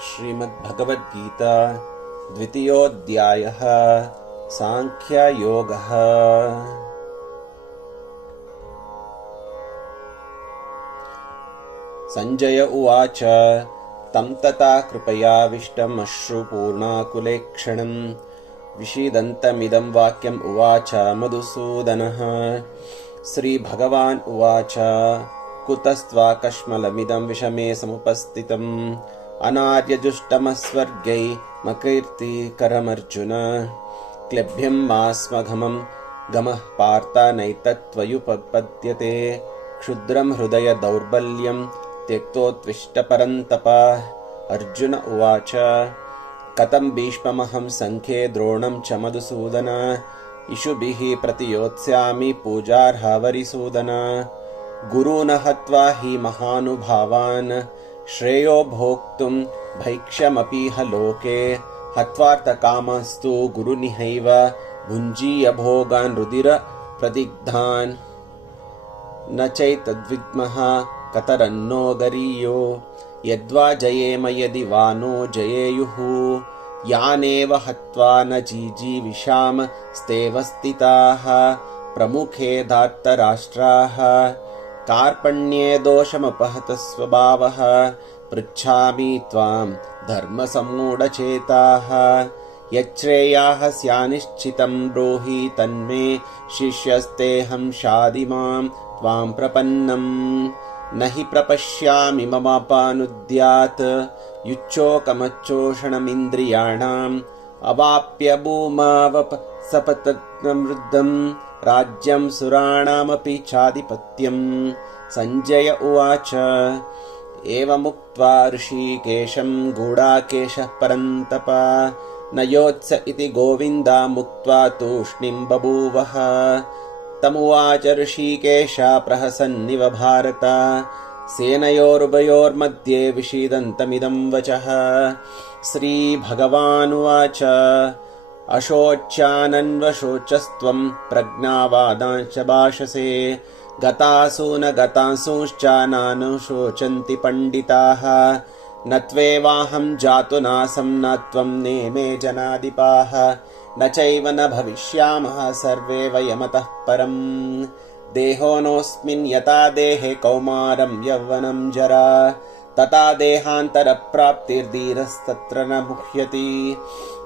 श्रीमद्भगवद्गीता द्वितीयोऽध्यायः साङ्ख्ययोगः। सञ्जय उवाच तं तथा कृपयाविष्टमश्रुपूर्णाकुलेक्षणम् विषीदन्तमिदं वाक्यम् उवाच मधुसूदनः। श्रीभगवान् उवाच कुतस्त्वाकश्मलमिदं विषमे समुपस्थितम् अनार्यजुष्टमस्वर्गै मकीर्तिकरमर्जुन। क्लभ्यं मास्मघमं गमः पार्ता नैतत्त्वयुपपद्यते। क्षुद्रं हृदय दौर्बल्यं त्यक्तोत्विष्टपरन्तप। अर्जुन उवाच कथं भीष्ममहं सङ्ख्ये द्रोणं च मधुसूदन? इषुभिः प्रतियोत्स्यामि पूजार्हवरिसूदन। गुरून् हत्वा हि महानुभावान् श्रेयो भोक्तुं भैक्ष्यमपीह लोके, हत्वार्थकामस्तु गुरुनिहैव, भुञ्जीय भोगान् रुदिरप्रदिग्धान् न चैतद्विद्मः कतरन्नो गरीयो, यद्वा जयेम यदि वा नो जयेयुः। यानेव हत्वा न जीजीविषाम स्तेव स्थिताः, प्रमुखे धार्तराष्ट्राः कार्पण्ये दोषमपहतः स्वभावः पृच्छामि त्वां धर्मसम्मूढचेताः। यच्छ्रेयाः स्यानिश्चितं ब्रूहि तन्मे शिष्यस्तेऽहं शादिमां त्वां प्रपन्नम्। न हि प्रपश्यामि ममापानुद्यात् युच्चोकमच्चोषणमिन्द्रियाणाम् अवाप्य भूमावप सपतग्नमृद्धम् राज्यं सुराणामपि चाधिपत्यम् सञ्जय उवाच एवमुक्त्वा ऋषिकेशं गूढाकेशः परन्तप। न योत्स इति गोविन्दामुक्त्वा तूष्णीं बभूवः। तमुवाच ऋषिकेशा प्रहसन्निव भारत। सेनयोरुभयोर्मध्ये विषीदन्तमिदं वचः। श्रीभगवानुवाच अशोच्यानन्वशोचस्त्वं प्रज्ञावादांश्च भाषसे। गतासु न गतांसूंश्च नानुशोचन्ति पण्डिताः। न त्वेवाहं जातु नासं न त्वं नेमे जनाधिपाः न चैव न भविष्यामः सर्वे वयमतः परम्। देहोऽनोऽस्मिन् यथा देहे कौमारं यौवनं जरा तथा देहान्तरप्राप्तिर्धीरस्तत्र न मुह्यति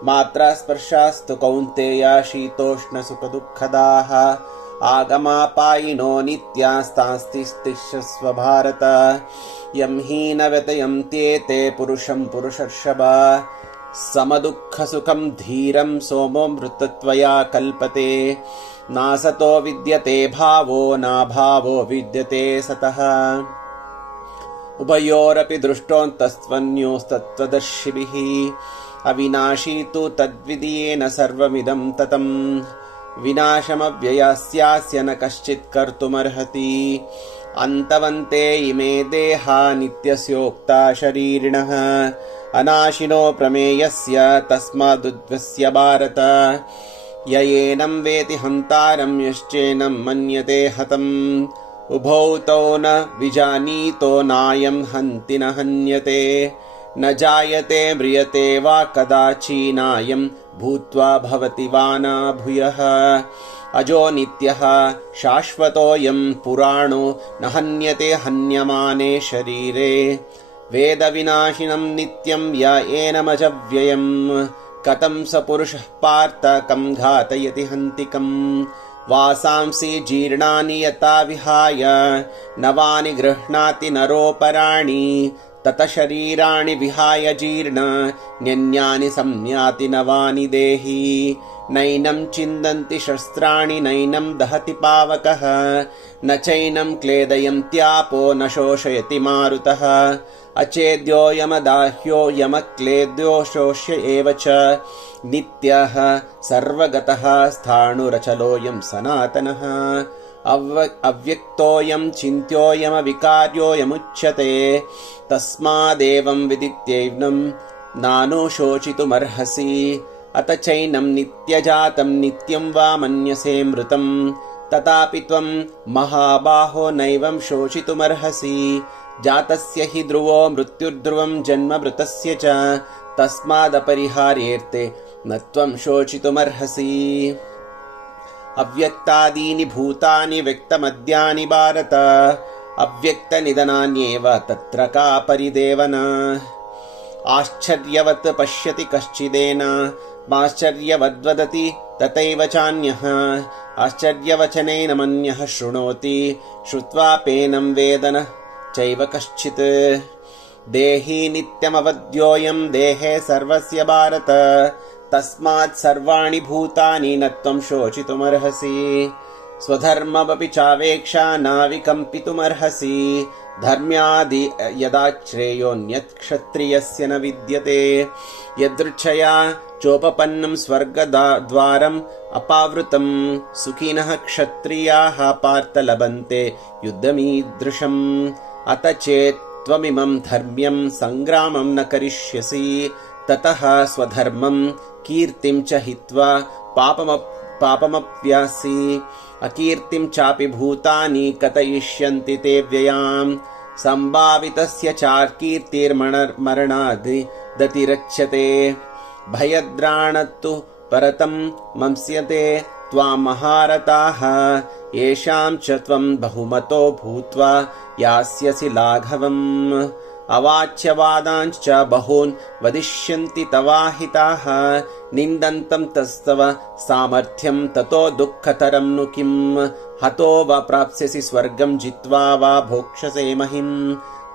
मात्रा स्पर्शास्तु कौन्तेया शीतोष्णसुखदुःखदाः आगमापायिनो नित्यास्तास्तिस्तिष्ठस्व भारत यं हि न व्यतयन्त्येते पुरुषं पुरुषर्षभ समदुःखसुखं धीरं सोमो मृतत्वया कल्पते नासतो विद्यते भावो नाभावो विद्यते सतः उभयोरपि दृष्टोऽन्तस्त्वन्योस्तत्त्वदर्शिभिः। अविनाशी तु तद्विदीयेन सर्वमिदं ततम्। विनाशमव्ययस्यास्य न कश्चित् कर्तुमर्हति। अन्तवन्ते इमे देहा नित्यस्योक्ता शरीरिणः। अनाशिनो प्रमेयस्य तस्मादुद्वस्य भारत। य एनं वेति हन्तारं यश्चेनं मन्यते हतम् उभौ तौ न विजानीतो नायं हन्ति न हन्यते। न जायते म्रियते वा कदाचीनायं भूत्वा भवति वा न भूयः अजो नित्यः शाश्वतोऽयं पुराणो न हन्यते हन्यमाने शरीरे। वेदविनाशिनं नित्यं य एनमजव्ययम् कथं स पुरुषः पार्थ कं घातयति हन्तिकम् वासांसि जीर्णानि यथा विहाय नवानि गृह्णाति नरोपराणि तत शरीराणि विहाय जीर्ण न्यन्यानि संयाति नवानि देहि। नैनं छिन्दन्ति शस्त्राणि नैनं दहति पावकः। न चैनं क्लेदयन्त्यापो न शोषयति मारुतः। अचेद्यो यमदाह्यो यमक्लेद्यो शोष्य एव च। नित्यः सर्वगतः स्थाणुरचलोऽयं सनातनः అవ్వ అవ్యక్తోయం చింత్యోయమవికార్యోయముచ్యతే తస్మాదేవం విదిత్యైనం నాను శోచితుమర్హసి అత చైనం నిత్యజాతం నిత్యం వా మన్యసే మృతం తథాపి త్వం మహాబాహో నైవం శోషితుమర్హసి జాతస్య హి ధ్రువో మృత్యుర్ధ్రువం జన్మ మృతస్య చ తస్మాదపరిహార్యేర్తే నత్వం శోచితుమర్హసి అవ్యక్తాదీని భూతాని వ్యక్తమద్యాని భారత. అవ్యక్తనిధనాన్యేవ తత్ర కా పరిదేవన ఆశ్చర్యవత్ పశ్యతి కశ్చిదేన. మాశ్చర్యవద్వదతి తతైవ చాన్యః. ఆశ్చర్యవచనైన మన్యః శృణోతి శ్రుత్వాపేనం వేదన చైవ కశ్చిత్. దేహీ నిత్యమవద్యోయం దేహే సర్వస్య భారత. तस्मात् सर्वाणि भूतानि न त्वं शोचितुमर्हसि स्वधर्ममपि चावेक्षा नाविकम्पितुमर्हसि धर्म्यादि यदाश्रेयोऽन्यत् क्षत्रियस्य न विद्यते यदृच्छया चोपपन्नं स्वर्गद्वारम् अपावृतम् सुखिनः क्षत्रियाः पार्थ लभन्ते युद्धमीदृशम् अत चेत् त्वमिमं धर्म्यं सङ्ग्रामं न करिष्यसि ततः स्वधर्मं कीर्तिं च हित्वा पापमप् पापमप्यासि अकीर्तिं चापि भूतानि कथयिष्यन्ति ते व्ययाम् सम्भावितस्य चार्कीर्तिर्मरणादि दतिरच्यते भयद्राणत्तु परतं मंस्यते त्वां महारथाः येषां च त्वं बहुमतो भूत्वा यास्यसि लाघवम् अवाच्यवादांश्च बहून् वदिष्यन्ति तवाहिताः निन्दन्तं तस्तव सामर्थ्यं ततो दुःखतरं नु किम् हतो वा प्राप्स्यसि स्वर्गं जित्वा वा भोक्ष्यसे महिम्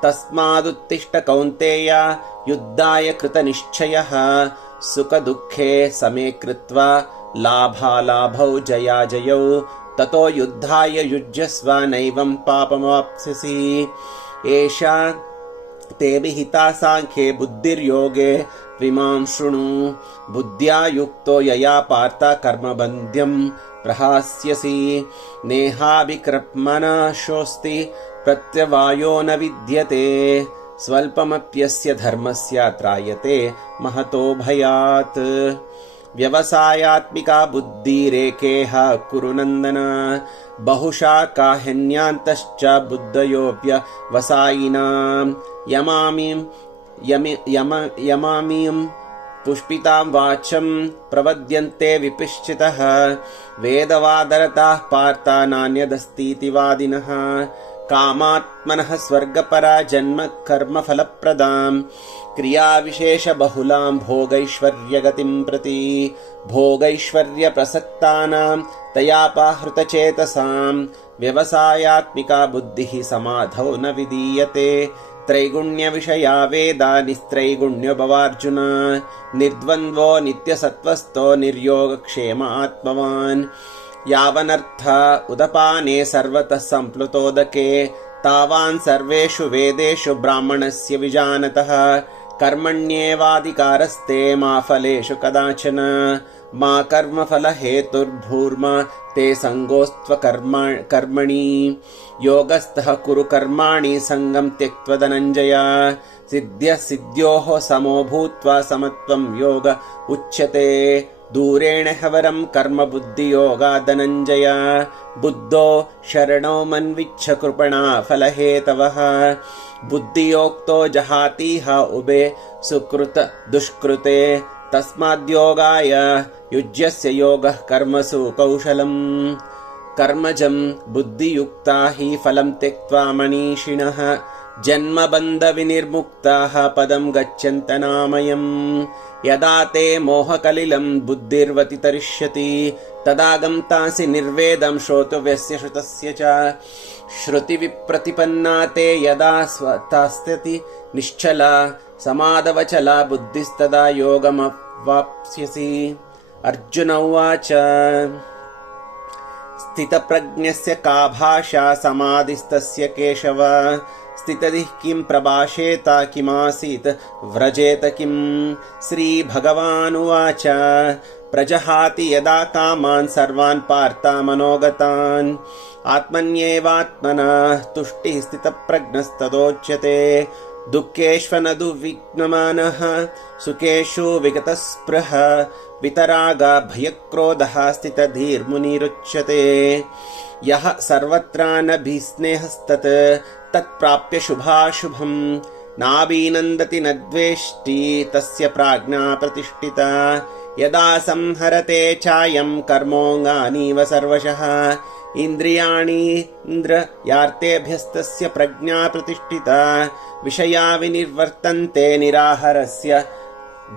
तस्मादुत्तिष्ठ कौन्तेय युद्धाय कृतनिश्चयः सुखदुःखे समे कृत्वा लाभालाभौ जयाजयौ ततो युद्धाय युज्यस्व नैवं पापमाप्स्यसि एषा ते विहिता साङ्ख्ये बुद्धिर्योगे विमां शृणु बुद्ध्या युक्तो यया पार्ता कर्मबन्ध्यं प्रहास्यसि नेहाभिक्रमणशोऽस्ति प्रत्यवायो न विद्यते स्वल्पमप्यस्य धर्मस्य त्रायते महतो भयात् व्यवसायात्मिका बुद्धिरेकेह कुरु नन्दन बहुशाकाह्यन्यान्तश्च बुद्धयोऽप्यवसायिनाम् यमामिं यमि यम यमामिं पुष्पितां वाचं प्रवद्यन्ते विपिश्चितः वेदवादरताः पार्ता नान्यदस्तीति वादिनः कामात्मनः स्वर्गपरा जन्म कर्मफलप्रदाम् क्रियाविशेषबहुलां भोगैश्वर्यगतिं प्रति भोगैश्वर्यप्रसक्तानां तयापाहृतचेतसां व्यवसायात्मिका बुद्धिः समाधौ न विधीयते त्रैगुण्यविषया वेदा निस्त्रैगुण्यो भवार्जुन निर्द्वन्द्वो नित्यसत्त्वस्थो निर्योगक्षेम आत्मवान् यावनर्थ उदपाने सर्वतः सम्प्लुतोदके तावान् सर्वेषु वेदेषु ब्राह्मणस्य विजानतः। कर्मण्येवाधिकारस्ते मा फलेषु कदाचन मा कर्मफलहेतुर्भूर्मा ते सङ्गोस्त्वकर्म कर्मणि योगस्थः कुरु कर्माणि सङ्गं त्यक्त्वा धनञ्जय सिद्ध्यः सिद्ध्योः समो भूत्वा समत्वं योग उच्यते दूरेण हवरं कर्म बुद्धियोगा धनञ्जय बुद्धो शरणो मन्विच्छ कृपणा फलहेतवः बुद्धियोक्तो जहातीह उभे सुकृत दुष्कृते तस्माद्योगाय युज्यस्य योगः कर्मसु कौशलम् कर्मजं बुद्धियुक्ता हि फलं त्यक्त्वा मनीषिणः जन्मबन्धविनिर्मुक्ताः पदं गच्छन्तनामयम् यदा ते मोहकलिलं बुद्धिर्वतितरिष्यति तदा गन्तासि निर्वेदं श्रोतव्यस्य श्रुतस्य च श्रुतिविप्रतिपन्ना ते यदा स्वतास्त्यति निश्चला समादवचला बुद्धिस्तदा योगमवाप्स्यसि अर्जुन उवाच स्थितप्रज्ञस्य का भाषा समाधिस्तस्य केशव स्थितदिः किं प्रभाषेत किमासीत् व्रजेत किम् श्रीभगवानुवाच प्रजहाति यदा कामान् सर्वान् पार्ता मनोगतान् आत्मन्येवात्मना तुष्टिः स्थितप्रज्ञस्तदोच्यते దుఃఖేష్వనదు విఘ్నమాన సుఖేషు విగతస్పృహ వితరాగా భయక్రోధ స్థితధీర్మునిరుచ్యతే యహ సర్వత్రానభిస్నేహస్తత్ తత్ప్రాప్య శుభాశుభం నాభినందతి నద్వేష్టి తస్య ప్రాజ్ఞా ప్రతిష్ఠిత यदा संहरते चायं कर्मोऽङ्गानीव सर्वशः इन्द्रियाणीन्द्रियार्तेभ्यस्तस्य प्रज्ञा प्रतिष्ठिता विषया विनिर्वर्तन्ते निराहरस्य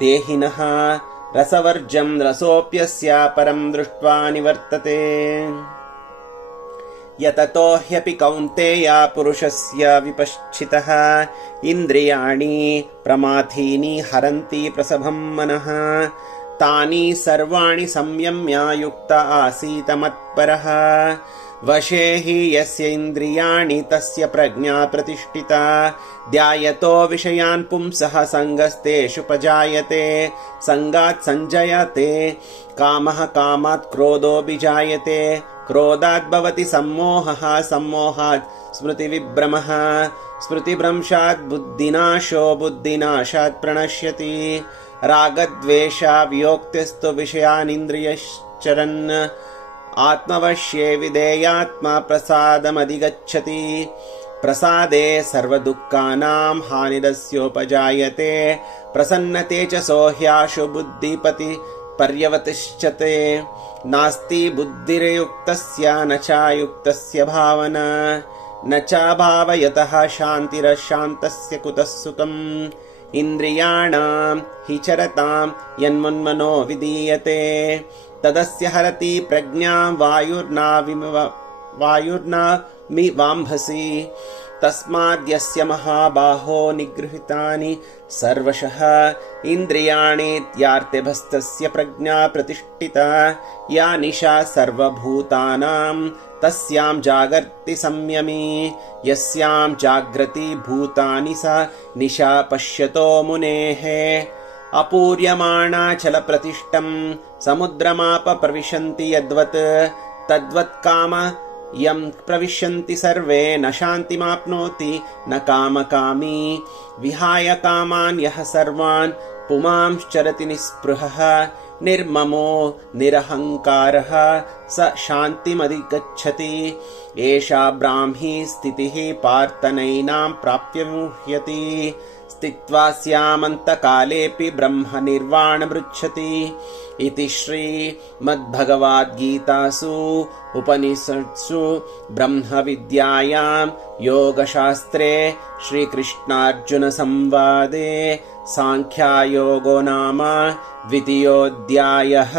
देहिनः रसवर्जं रसोऽप्यस्य परं दृष्ट्वा निवर्तते यततो ह्यपि कौन्तेया पुरुषस्य विपश्चितः इन्द्रियाणि प्रमाथीनि हरन्ति प्रसभं मनः तानि सर्वाणि संयम्य युक्त आसीत मत्परः वशे हि यस्य इन्द्रियाणि तस्य प्रज्ञा प्रतिष्ठिता। ध्यायतो विषयान् पुंसः सङ्गस्तेषुपजायते सङ्गात् सञ्जयते। कामः कामात् क्रोधोऽभिजायते। क्रोधात् भवति सम्मोहः। सम्मोहात् स्मृतिविभ्रमः। स्मृतिभ्रंशात् बुद्धिनाशो बुद्धिनाशात् प्रणश्यति रागद्वेषावियोक्तिस्तु विषयानिन्द्रियश्चरन् आत्मवश्ये विधेयात्मा प्रसादमधिगच्छति प्रसादे सर्वदुःखानां हानिरस्योपजायते प्रसन्नते च सोह्याशु बुद्धिपति पर्यवतिष्ठते नास्ति बुद्धिर्युक्तस्य न चायुक्तस्य भावना न चाभावयतः शान्तिरशान्तस्य कुतः सुखम् इन्द्रियाणां हि चरतां यन्मन्मनो विधीयते तदस्य हरति प्रज्ञां वायुर्नाविम वायुर्नामिवाम्भसि तस्माद्यस्य महाबाहो निगृहीतानि सर्वशः इन्द्रियाणीत्यार्तिभस्तस्य प्रज्ञा प्रतिष्ठिता या निशा सर्वभूतानां तस्यां जागर्ति संयमी यस्यां जाग्रति भूतानि सा निशा पश्यतो मुनेः अपूर्यमाणाचलप्रतिष्ठं समुद्रमाप प्रविशन्ति यद्वत् तद्वत्काम यं प्रविशन्ति सर्वे न शान्तिमाप्नोति न कामकामी विहाय कामान् यः सर्वान् पुमांश्चरति निःस्पृहः निर्ममो निरहङ्कारः स शान्तिमधिगच्छति एषा ब्राह्मी स्थितिः पार्थनैनां प्राप्य मुह्यति स्थित्वा स्यामन्तकालेऽपि ब्रह्मनिर्वाणमृच्छति इति श्रीमद्भगवद्गीतासु उपनिषत्सु ब्रह्मविद्यायां योगशास्त्रे श्रीकृष्णार्जुनसंवादे साङ्ख्यायोगो नाम द्वितीयोऽध्यायः